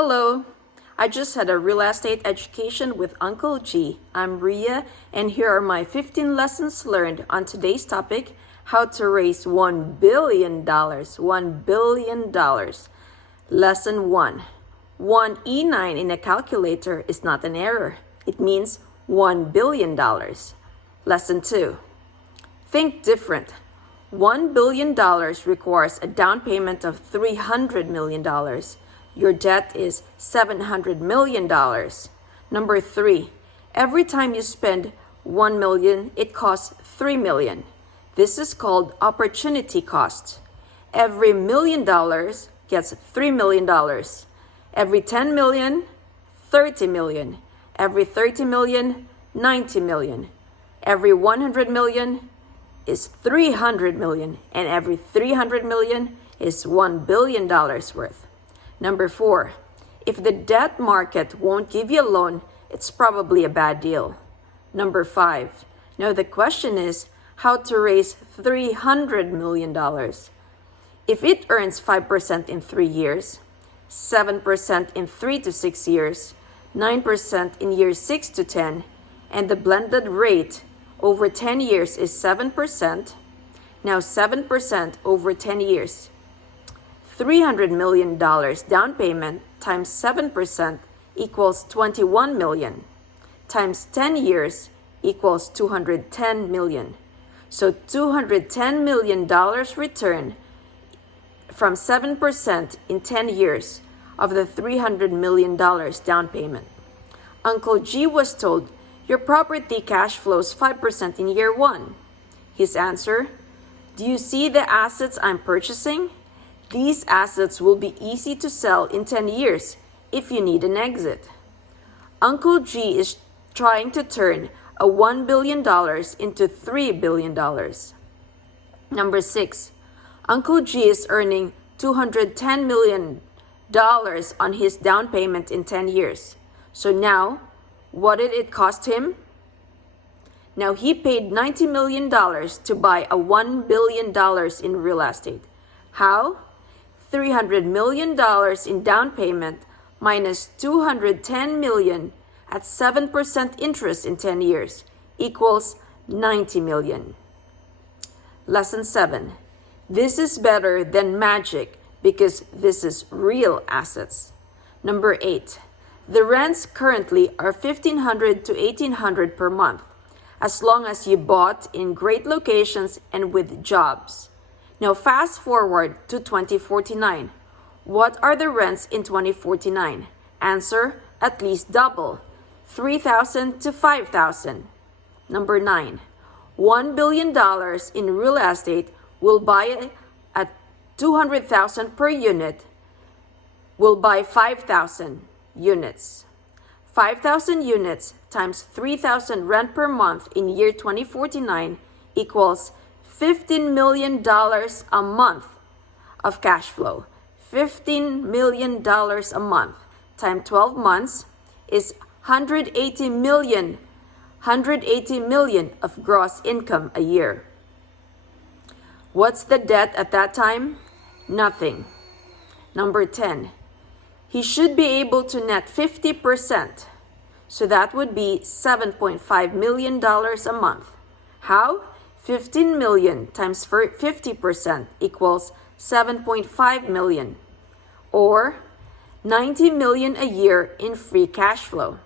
Hello, I just had a real estate education with Uncle G. I'm Ria, and here are my 15 lessons learned on today's topic, how to raise $1 billion. $1 billion. Lesson 1. 1E9 in a calculator is not an error. It means $1 billion. Lesson 2. Think different. $1 billion requires a down payment of $300 million. Your debt is $700 million. Number 3, every time you spend $1 million, it costs $3 million. This is called opportunity cost. Every $1 million gets $3 million. Every 10 million, 30 million. Every 30 million, 90 million. Every 100 million is 300 million. And every 300 million is $1 billion worth. Number 4, if the debt market won't give you a loan, it's probably a bad deal. Number 5, now the question is how to raise $300 million. If it earns 5% in 3 years, 7% in 3 to 6 years, 9% in years 6 to 10, and the blended rate over 10 years is 7%, now 7% over 10 years. $300 million down payment times 7% equals $21 million, times 10 years equals $210 million. So $210 million return from 7% in 10 years of the $300 million down payment. Uncle G was told, your property cash flows 5% in year 1. His answer, do you see the assets I'm purchasing? These assets will be easy to sell in 10 years if you need an exit. Uncle G is trying to turn a $1 billion into $3 billion. Number 6, Uncle G is earning $210 million on his down payment in 10 years. So now, what did it cost him? Now he paid $90 million to buy a $1 billion in real estate. How? $300 million in down payment minus $210 million at 7% interest in 10 years equals $90 million. Lesson 7. This is better than magic because this is real assets. Number 8. The rents currently are $1,500 to $1,800 per month, as long as you bought in great locations and with jobs. Now fast forward to 2049. What are the rents in 2049? Answer, at least double, 3,000 to 5,000. Number 9, $1 billion in real estate will buy at 200,000 per unit, will buy 5,000 units. 5,000 units times 3,000 rent per month in year 2049 equals $15 million a month of cash flow. $15 million a month times 12 months is $180 million of gross income a year. What's the debt at that time? Nothing. Number 10, he should be able to net 50%. So that would be $7.5 million a month. How? 15 million times 50% equals 7.5 million, or 90 million a year in free cash flow.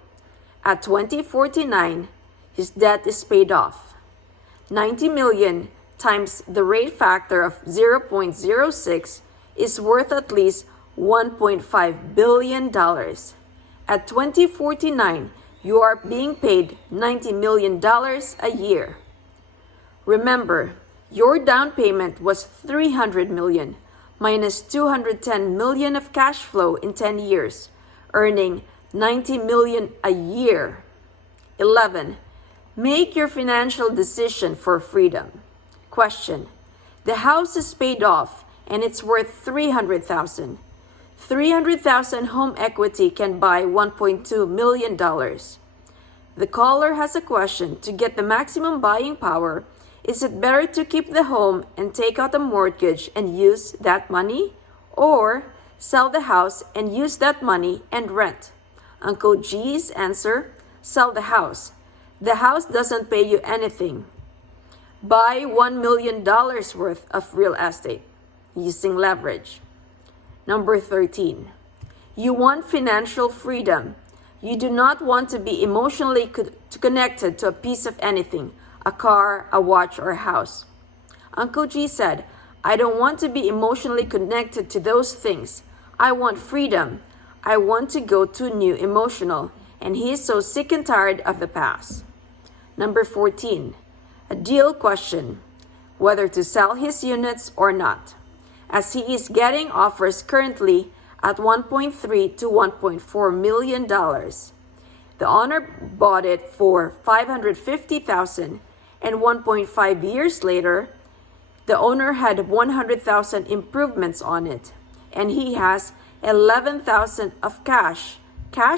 At 2049, his debt is paid off. 90 million times the rate factor of 0.06 is worth at least $1.5 billion. At 2049, you are being paid $90 million a year. Remember, your down payment was $300 million minus $210 million of cash flow in 10 years, earning $90 million a year. 11. Make your financial decision for freedom. Question. The house is paid off and it's worth $300,000. $300,000 home equity can buy $1.2 million. The caller has a question. To get the maximum buying power, is it better to keep the home and take out a mortgage and use that money? Or Sell the house and use that money and rent. Uncle G's answer, sell the house. The house doesn't pay you anything. Buy $1 million worth of real estate using leverage. Number 13. You want financial freedom. You do not want to be emotionally connected to a piece of anything, a car, a watch, or a house. Uncle G said, I don't want to be emotionally connected to those things. I want freedom. I want to go to new emotional. And he is so sick and tired of the past. Number 14. A deal question. Whether to sell his units or not. As he is getting offers currently at $1.3 to $1.4 million. The owner bought it for $550,000, and 1.5 years later, the owner had 100,000 improvements on it, and he has 11,000 of cash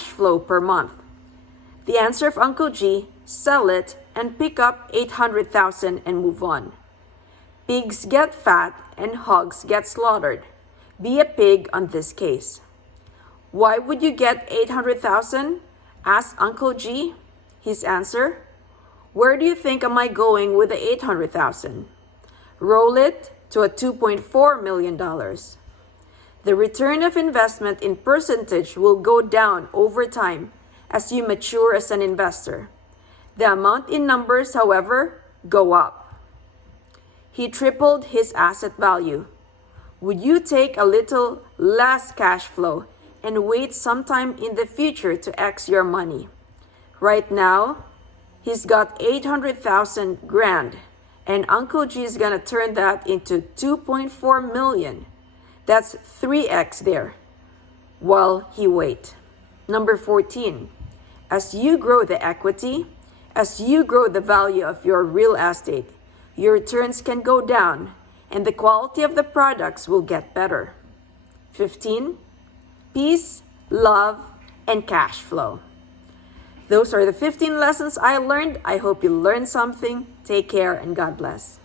flow per month. The answer of Uncle G, sell it and pick up 800,000 and move on. Pigs get fat and hogs get slaughtered. Be a pig on this case. Why would you get 800,000? Asked Uncle G. His answer, where do you think am I going with the 800,000? Roll it to a $2.4 million. The return of investment in percentage will go down over time as you mature as an investor. The amount in numbers, however, go up. He tripled his asset value. Would you take a little less cash flow and wait sometime in the future to X your money? Right now, he's got 800,000 grand, and Uncle G is gonna turn that into 2.4 million. That's 3x there while he wait. Number 14, as you grow the equity, as you grow the value of your real estate, your returns can go down and the quality of the products will get better. 15, peace, love, and cash flow. Those are the 15 lessons I learned. I hope you learned something. Take care and God bless.